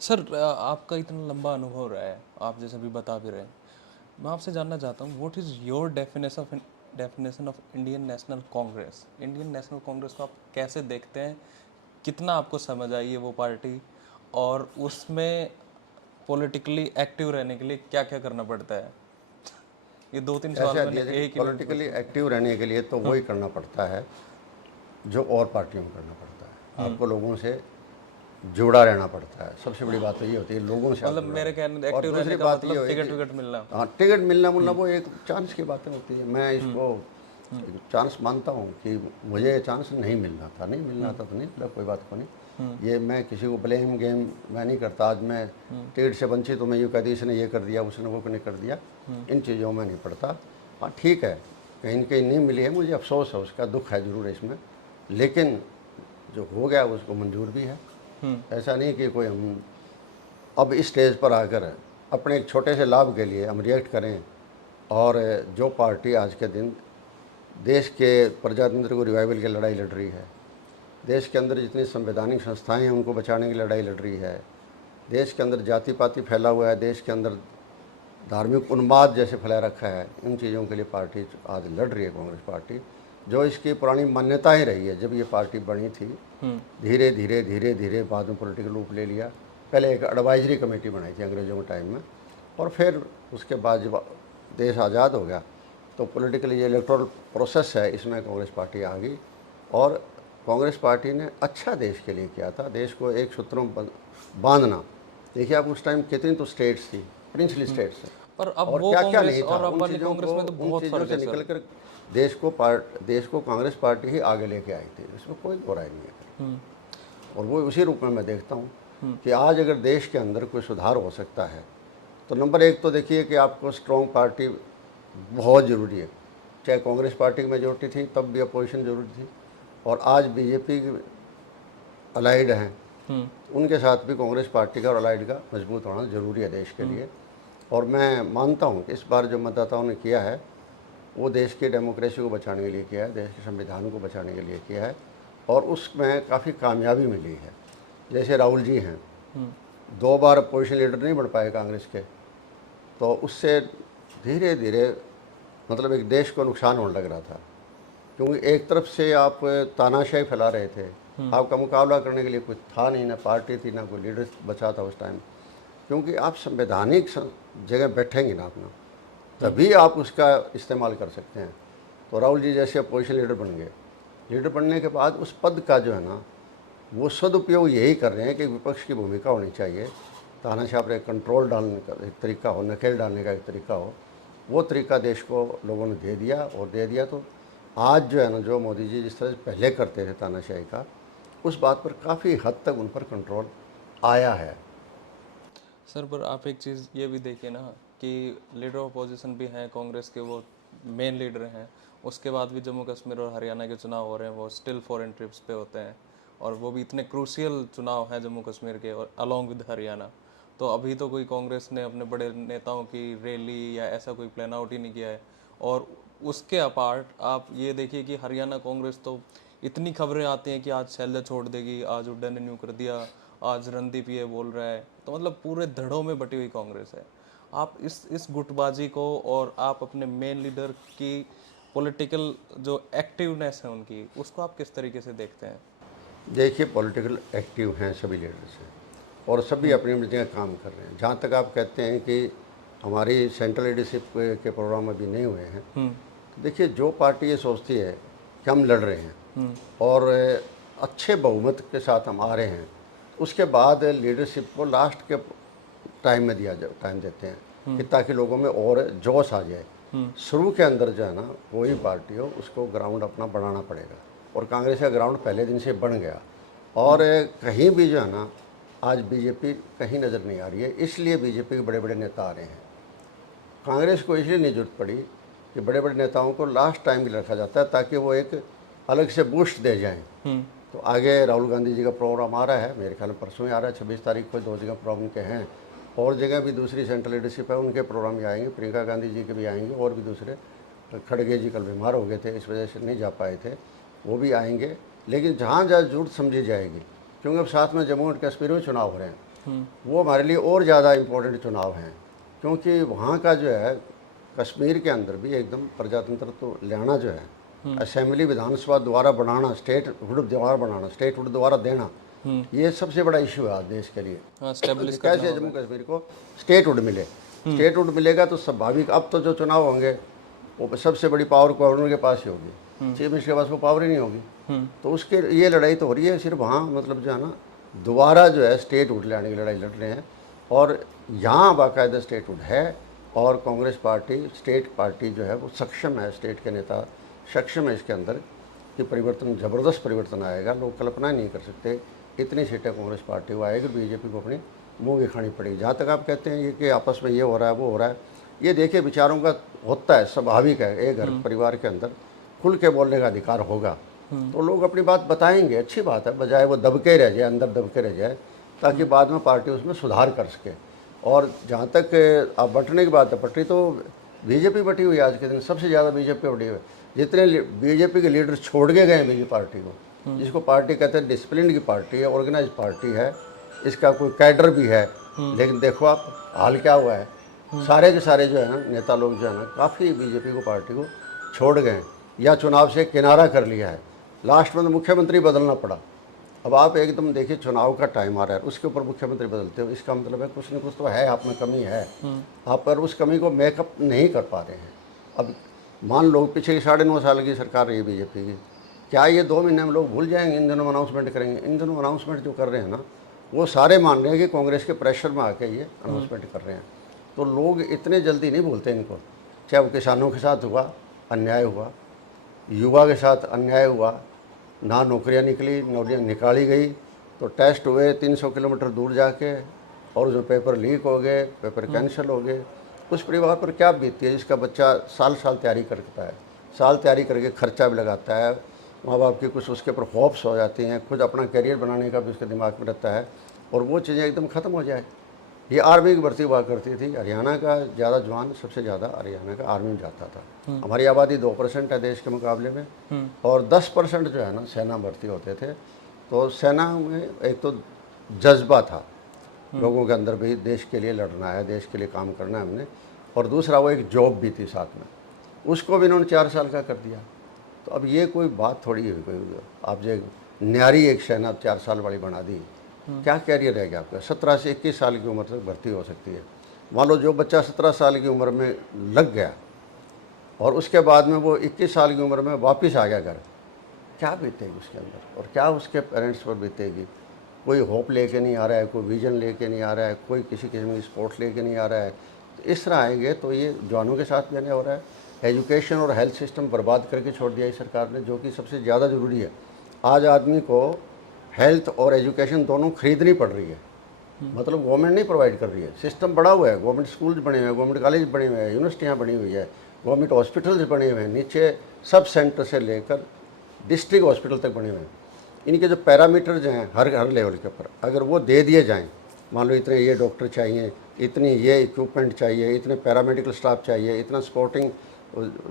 Sir आपका इतना लंबा अनुभव रहा है, आप जैसे भी बता भी रहे हैं, मैं आपसे जानना चाहता हूँ what is your definition of Indian national Congress. Indian national Congress को आप कैसे देखते हैं, कितना आपको समझ आई है वो पार्टी, और उसमें पॉलिटिकली एक्टिव रहने के लिए क्या क्या करना पड़ता है? ये दो तीन सवाल ऐसा मैंने दिया जाए कि एक ही में पॉलिटिकली पूछे। एक्टिव रहने के लिए तो वही करना पड़ता है जो और पार्टियों में करना पड़ता है। आपको लोगों से जुड़ा रहना पड़ता है। सबसे बड़ी बात तो ये होती है, लोगों से आप मतलब जुड़ा मेरे कहने रहे। और एक्टिव रहने दूसरी का बात ये मतलब हुई टिकट कि विकट मिलना। हाँ, टिकट मिलना मुलना वो एक चांस की बातें होती है। मैं इसको चांस मानता हूँ कि मुझे चांस नहीं मिलना था, नहीं मिलना था तो नहीं मिला, कोई बात को नहीं। ये मैं किसी को ब्लेम गेम मैं नहीं करता। आज मैं टिकट से वंचित तो मैं यूँ कहती इसने ये कर दिया, उसने वो नहीं कर दिया, इन चीज़ों में नहीं पड़ता। हाँ ठीक है, कहीं न कहीं नहीं मिली है, मुझे अफसोस है, उसका दुख है ज़रूर इसमें, लेकिन जो हो गया उसको मंजूर भी है। ऐसा नहीं कि कोई हम अब इस स्टेज पर आकर अपने एक छोटे से लाभ के लिए हम रिएक्ट करें। और जो पार्टी आज के दिन देश के प्रजातंत्र को रिवाइवल की लड़ाई लड़ रही है, देश के अंदर जितनी संवैधानिक संस्थाएं हैं उनको बचाने की लड़ाई लड़ रही है, देश के अंदर जाति पाति फैला हुआ है, देश के अंदर धार्मिक उन्माद जैसे फैला रखा है, इन चीज़ों के लिए पार्टी आज लड़ रही है कांग्रेस पार्टी, जो इसकी पुरानी मान्यता ही रही है। जब ये पार्टी बनी थी, धीरे धीरे धीरे धीरे बाद में पॉलिटिकल रूप ले लिया। पहले एक एडवाइजरी कमेटी बनाई थी अंग्रेज़ों के टाइम में, और फिर उसके बाद जब देश आज़ाद हो गया तो पॉलिटिकल ये इलेक्टोरल प्रोसेस है, इसमें कांग्रेस पार्टी आ गई। और कांग्रेस पार्टी ने अच्छा देश के लिए किया था, देश को एक सूत्र में बांधना। देखिए आप उस टाइम कितनी तो स्टेट्स थी, प्रिंसली स्टेट्स हैं, पर अब और वो क्या क्या कांग्रेस नहीं था। और अब वाली कांग्रेस में तो उन बहुत चीज़ों फर्क से है निकल सर। कर देश को कांग्रेस पार्टी ही आगे लेके आई थी, इसमें कोई दो राय नहीं है। और वो उसी रूप में मैं देखता हूँ कि आज अगर देश के अंदर कोई सुधार हो सकता है तो नंबर एक तो देखिए कि आपको स्ट्रॉन्ग पार्टी बहुत ज़रूरी है। चाहे कांग्रेस पार्टी की मेजोरिटी थी तब भी अपोजिशन जरूरी थी, और आज बीजेपी अलाइड हैं, उनके साथ भी कांग्रेस पार्टी का और अलाइड का मजबूत होना ज़रूरी है देश के लिए। और मैं मानता हूँ कि इस बार जो मतदाताओं ने किया है वो देश की डेमोक्रेसी को बचाने के लिए किया है, देश के संविधान को बचाने के लिए किया है, और उसमें काफ़ी कामयाबी मिली है। जैसे राहुल जी हैं, 2 बार अपोजिशन लीडर नहीं बन पाए कांग्रेस के, तो उससे धीरे धीरे मतलब एक देश को नुकसान होने लग रहा था, क्योंकि एक तरफ से आप तानाशाही फैला रहे थे, आपका मुकाबला करने के लिए कुछ था नहीं, ना पार्टी थी ना कोई लीडर बचा था उस टाइम। क्योंकि आप संवैधानिक जगह बैठेंगे ना अपना, तभी आप उसका इस्तेमाल कर सकते हैं। तो राहुल जी जैसे अपोजिशन लीडर बन गए, लीडर बनने के बाद उस पद का जो है ना वो सदुपयोग यही कर रहे हैं कि विपक्ष की भूमिका होनी चाहिए, तानाशाह पर कंट्रोल डालने का एक तरीका हो, नकेल डालने का एक तरीका हो। वो तरीका देश को लोगों ने दे दिया, और दे दिया तो आज जो है ना, जो मोदी जी जिस तरह से पहले करते थे तानाशाही का, उस बात पर काफ़ी हद तक उन पर कंट्रोल आया है। सर पर आप एक चीज़ ये भी देखिए ना कि लीडर ऑफ अपोजिशन भी हैं कांग्रेस के, वो मेन लीडर हैं, उसके बाद भी जम्मू कश्मीर और हरियाणा के चुनाव हो रहे हैं, वो स्टिल फॉरेन ट्रिप्स पे होते हैं, और वो भी इतने क्रूशियल चुनाव हैं जम्मू कश्मीर के और अलॉन्ग विद हरियाणा। तो अभी तो कोई कांग्रेस ने अपने बड़े नेताओं की रैली या ऐसा कोई प्लान आउट ही नहीं किया है। और उसके अपार्ट आप ये देखिए कि हरियाणा कांग्रेस तो इतनी खबरें आती हैं कि आज शैलजा छोड़ देगी, आज हुड्डा ने न्यू कर दिया, आज रणदीप ये बोल रहा है, तो मतलब पूरे धड़ों में बटी हुई कांग्रेस है। आप इस गुटबाजी को और आप अपने मेन लीडर की पॉलिटिकल जो एक्टिवनेस है उनकी, उसको आप किस तरीके से देखते हैं? देखिए पॉलिटिकल एक्टिव हैं सभी लीडर्स हैं, और सभी अपनी अपनी जगह काम कर रहे हैं। जहाँ तक आप कहते हैं कि हमारी सेंट्रल लीडरशिप के प्रोग्राम अभी नहीं हुए हैं, तो देखिए जो पार्टी ये सोचती है कि हम लड़ रहे हैं और अच्छे बहुमत के साथ हम आ रहे हैं, उसके बाद लीडरशिप को लास्ट के टाइम में टाइम देते हैं कि ताकि लोगों में और जोश आ जाए। शुरू के अंदर जो है ना कोई पार्टी हो उसको ग्राउंड अपना बढ़ाना पड़ेगा, और कांग्रेस का ग्राउंड पहले दिन से बन गया। और कहीं भी जो है ना आज बीजेपी कहीं नज़र नहीं आ रही है, इसलिए बीजेपी के बड़े बड़े नेता आ रहे हैं। कांग्रेस को इसलिए नहीं जरूरत पड़ी कि बड़े बड़े नेताओं को लास्ट टाइम भी रखा जाता है ताकि वो एक अलग से बूस्ट दे जाएं। तो आगे राहुल गांधी जी का प्रोग्राम आ रहा है, मेरे ख्याल में परसों ही आ रहा है, 26 तारीख को 2 जगह प्रोग्राम के हैं, और जगह भी दूसरी सेंट्रल लीडरशिप है उनके प्रोग्राम भी आएंगे, प्रियंका गांधी जी के भी आएंगे, और भी दूसरे, खड़गे जी कल बीमार हो गए थे इस वजह से नहीं जा पाए थे, वो भी आएंगे। लेकिन जहाँ जहाँ जरूरत समझी जाएगी, क्योंकि अब साथ में जम्मू एंड कश्मीर में चुनाव हो रहे हैं, वो हमारे लिए और ज़्यादा इम्पोर्टेंट चुनाव हैं, क्योंकि वहाँ का जो है कश्मीर के अंदर भी एकदम प्रजातंत्र तो लाना जो है, असेंबली विधानसभा दोबारा बनाना, स्टेट हुड दोबारा बनाना, स्टेट हुड दोबारा देना, ये सबसे बड़ा इशू है आज देश के लिए। स्टेब्लिश कैसे जम्मू कश्मीर को स्टेट हुड मिले, स्टेट हुड मिलेगा तो स्वाभाविक, अब तो जो चुनाव होंगे वो सबसे बड़ी पावर गवर्नर के पास ही होगी, चीफ मिनिस्टर के पास वो पावर ही नहीं होगी। तो उसके ये लड़ाई तो हो रही है, सिर्फ वहाँ मतलब जो है ना दोबारा जो है स्टेट हुड लाने की लड़ाई लड़ रहे हैं, और यहाँ बाकायदा स्टेट हुड है, और कांग्रेस पार्टी स्टेट पार्टी जो है वो सक्षम है, स्टेट के नेता सक्षम है इसके अंदर कि परिवर्तन, ज़बरदस्त परिवर्तन आएगा। लोग कल्पना नहीं कर सकते इतनी सीटें कांग्रेस पार्टी को आएगी, बीजेपी को अपनी मुँह की खानी पड़ेगी। जहाँ तक आप कहते हैं ये कि आपस में ये हो रहा है वो हो रहा है, ये देखिए विचारों का होता है, स्वाभाविक है, एक घर परिवार के अंदर खुल के बोलने का अधिकार होगा तो लोग अपनी बात बताएंगे, अच्छी बात है, बजाय वो दबके रह जाए, अंदर दबके रह जाए, ताकि बाद में पार्टी उसमें सुधार कर सके। और जहाँ तक अब बंटने की बात है, पटरी तो बीजेपी बटी हुई है आज के दिन, सबसे ज़्यादा बीजेपी बटी हुई है। जितने बीजेपी के लीडर छोड़ के गए बीजेपी पार्टी को, जिसको पार्टी कहते हैं डिसिप्लिन की पार्टी है, ऑर्गेनाइज पार्टी है, इसका कोई कैडर भी है, लेकिन देखो आप हाल क्या हुआ है, सारे के सारे जो है ना नेता लोग जो है ना काफ़ी बीजेपी को पार्टी को छोड़ गए या चुनाव से किनारा कर लिया है। लास्ट में तो मुख्यमंत्री बदलना पड़ा। अब आप एकदम देखिए चुनाव का टाइम आ रहा है, उसके ऊपर मुख्यमंत्री बदलते हो, इसका मतलब है कुछ न कुछ तो है, आप में कमी है, आप पर उस कमी को मेकअप नहीं कर पा रहे हैं। अब मान लो पिछले 9.5 साल की सरकार रही बीजेपी की, क्या ये 2 महीने में लोग भूल जाएंगे? इन दिनों अनाउंसमेंट करेंगे, इन दिनों अनाउंसमेंट जो कर रहे हैं ना वो सारे मान रहे हैं कि कांग्रेस के प्रेशर में आके ये अनाउंसमेंट कर रहे हैं। तो लोग इतने जल्दी नहीं भूलते इनको, चाहे वो किसानों के साथ हुआ अन्याय हुआ, युवा के साथ अन्याय हुआ, ना नौकरियां निकली, नौकरियां निकाली गई, तो टेस्ट हुए 300 किलोमीटर दूर जाके, और जो पेपर लीक हो गए, पेपर कैंसिल हो गए। उस परिवार पर क्या बीतती है जिसका बच्चा साल साल तैयारी करता है, साल तैयारी करके खर्चा भी लगाता है, माँ बाप की कुछ उसके ऊपर होप्स हो जाती हैं, खुद अपना करियर बनाने का भी उसके दिमाग में रहता है, और वो चीज़ें एकदम ख़त्म हो जाए। ये आर्मी की भर्ती हुआ करती थी, हरियाणा का ज़्यादा जवान सबसे ज़्यादा हरियाणा का आर्मी में जाता था। हमारी आबादी 2% है देश के मुकाबले में, और 10% जो है ना सेना भर्ती होते थे। तो सेना में एक तो जज्बा था लोगों के अंदर भी, देश के लिए लड़ना है, देश के लिए काम करना है हमने, और दूसरा वो एक जॉब भी थी साथ में, उसको भी इन्होंने 4 साल का कर दिया। तो अब ये कोई बात थोड़ी है, कोई आप जो न्यारी एक सेना 4 साल वाली बना दी, क्या कैरियर रहेगा आपका? 17 से 21 साल की उम्र तक भर्ती हो सकती है। मान लो जो बच्चा 17 साल की उम्र में लग गया और उसके बाद में वो 21 साल की उम्र में वापस आ गया घर, क्या बीतेगी उसके अंदर, और क्या उसके पेरेंट्स पर बीतेगी? कोई होप लेके नहीं आ रहा है, कोई विजन लेके नहीं आ रहा है, कोई किसी किस्म की स्पोर्ट्स लेके नहीं आ रहा है। तो इस तरह आएंगे तो ये जवानों के साथ भी हो रहा है। एजुकेशन और हेल्थ सिस्टम बर्बाद करके छोड़ दिया इस सरकार ने, जो कि सबसे ज़्यादा ज़रूरी है। आज आदमी को हेल्थ और एजुकेशन दोनों खरीदनी पड़ रही है, मतलब गवर्नमेंट नहीं प्रोवाइड कर रही है। सिस्टम बड़ा हुआ है, गवर्नमेंट स्कूल्स बने हुए हैं, गवर्नमेंट कॉलेज बने हुए हैं, यूनिवर्सिटियाँ बनी हुई है, गवर्नमेंट हॉस्पिटल्स बने हुए हैं, नीचे सब सेंटर से लेकर डिस्ट्रिक्ट हॉस्पिटल तक बने हुए हैं। इनके जो पैरामीटर्स हैं हर लेवल के ऊपर अगर वो दे दिए जाएँ, मान लो इतने ये डॉक्टर चाहिए, इतनी ये इक्विपमेंट चाहिए, इतने पैरामेडिकल स्टाफ चाहिए, इतना स्पोर्टिंग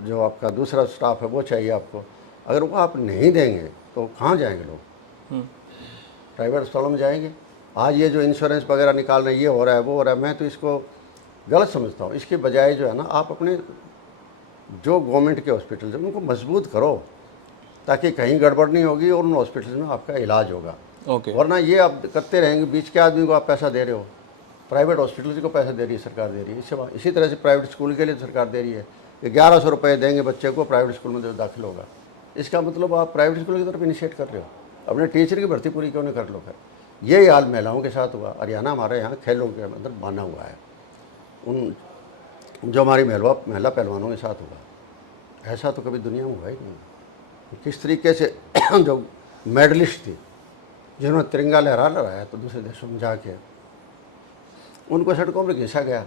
जो आपका दूसरा स्टाफ है वो चाहिए आपको, अगर वो आप नहीं देंगे तो कहाँ जाएंगे लोग? प्राइवेट अस्पतालों में जाएंगे। आज ये जो इंश्योरेंस वगैरह निकाल रहे हैं, ये हो रहा है वो हो रहा है, मैं तो इसको गलत समझता हूँ। इसके बजाय जो है ना आप अपने जो गवर्नमेंट के हॉस्पिटल हैं उनको मजबूत करो, ताकि कहीं गड़बड़ नहीं होगी और उन हॉस्पिटल में आपका इलाज होगा। वरना ये आप करते रहेंगे, बीच के आदमी को आप पैसा दे रहे हो, प्राइवेट हॉस्पिटल को पैसा दे रही है सरकार, दे रही है। इसी तरह से प्राइवेट स्कूल के लिए सरकार दे रही है कि 1100 रुपये देंगे बच्चे को, प्राइवेट स्कूल में जो दाखिल होगा। इसका मतलब आप प्राइवेट स्कूल की तरफ इनिशिएट कर रहे हो, अपने टीचर की भर्ती पूरी क्यों नहीं कर लो? फिर यही हाल महिलाओं के साथ हुआ। हरियाणा हमारे यहाँ खेलों के अंदर बना हुआ है, उन जो हमारी महिला पहलवानों के साथ हुआ, ऐसा तो कभी दुनिया में हुआ ही नहीं। किस तरीके से जो मेडलिस्ट थी जिन्होंने तिरंगा लहराया तो दूसरे देशों में जाके उनको सड़कों पर घिसा गया,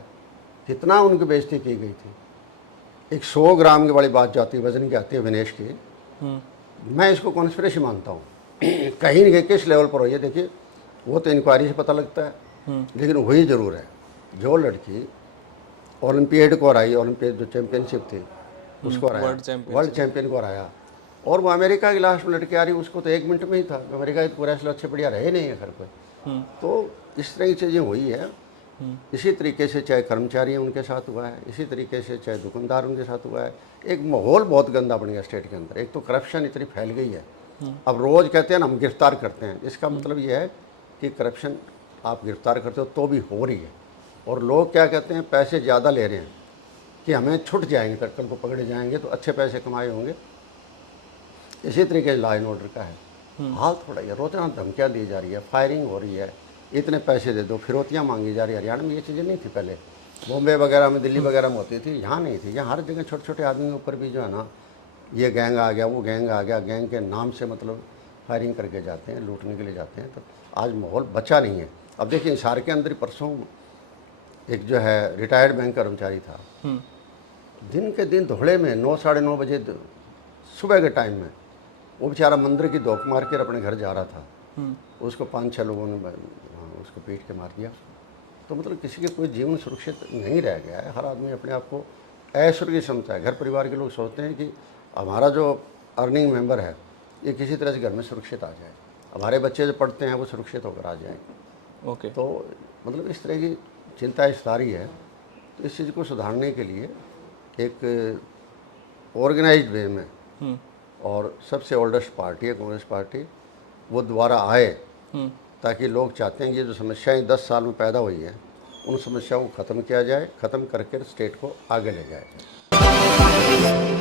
कितना उनकी बेइज्जती की गई थी। एक 100 ग्राम की वाली बात जाती है, वजन की आती है विनेश की, मैं इसको कॉन्स्पिरेसी मानता हूँ। कहीं नहीं किस लेवल पर हुई है देखिए, वो तो इंक्वायरी से पता लगता है, लेकिन हुई ज़रूर है। जो लड़की ओलंपियाड को हराई, ओलंपियाड जो चैंपियनशिप थी उसको हराया, वर्ल्ड चैंपियन को हराया, और वो अमेरिका की लास्ट में लड़की आ रही, उसको तो 1 मिनट में ही था। अमेरिका के पूरा इसलिए अच्छे बढ़िया रहे नहीं है घर कोई। तो इस तरह की चीज़ें हुई है। इसी तरीके से चाहे कर्मचारी हैं उनके साथ हुआ है, इसी तरीके से चाहे दुकानदार उनके साथ हुआ है। एक माहौल बहुत गंदा बन गया स्टेट के अंदर। एक तो करप्शन इतनी फैल गई है, अब रोज़ कहते हैं ना हम गिरफ्तार करते हैं, इसका मतलब ये है कि करप्शन आप गिरफ्तार करते हो तो भी हो रही है। और लोग क्या कहते हैं, पैसे ज़्यादा ले रहे हैं कि हमें छुट जाएंगे, कल को पकड़े जाएंगे तो अच्छे पैसे कमाए होंगे। इसी तरीके से लॉ एंड ऑर्डर का है हाल थोड़ा ही, रोज़ाना धमकियाँ दी जा रही है, फायरिंग हो रही है, इतने पैसे दे दो, फिरौतियाँ मांगी जा रही है। हरियाणा में ये चीज़ें नहीं थी पहले, बॉम्बे वगैरह में, दिल्ली वगैरह में होती थी, यहाँ नहीं थी। यहाँ हर जगह छोटे छोटे आदमी के ऊपर भी जो है ना, ये गैंग आ गया, वो गैंग आ गया, गैंग के नाम से मतलब फायरिंग करके जाते हैं, लूटने के लिए जाते हैं। तो आज माहौल बचा नहीं है। अब देखिए हिसार के अंदर ही परसों एक जो है रिटायर्ड बैंक कर्मचारी था, दिन के दिन धोड़े में 9 साढ़े 9 बजे सुबह के टाइम में वो बेचारा मंदिर की धोख मार कर अपने घर जा रहा था, उसको 5-6 लोगों ने उसको पीट के मार दिया। तो मतलब किसी के कोई जीवन सुरक्षित नहीं रह गया है। हर आदमी अपने आप को ऐश्वर्य की समझता है। घर परिवार के लोग सोचते हैं कि हमारा जो अर्निंग मेंबर है ये किसी तरह से घर में सुरक्षित आ जाए, हमारे बच्चे जो पढ़ते हैं वो सुरक्षित होकर आ जाएँ। ओके। तो मतलब इस तरह की चिंता सारी है। तो इस चीज़ को सुधारने के लिए एक ऑर्गेनाइज्ड वे में और सबसे ओल्डेस्ट पार्टी है कांग्रेस पार्टी, वो दोबारा आए, ताकि लोग चाहते हैं ये जो समस्याएं 10 साल में पैदा हुई हैं उन समस्याओं को ख़त्म किया जाए, ख़त्म करके स्टेट को आगे ले जाया जाए।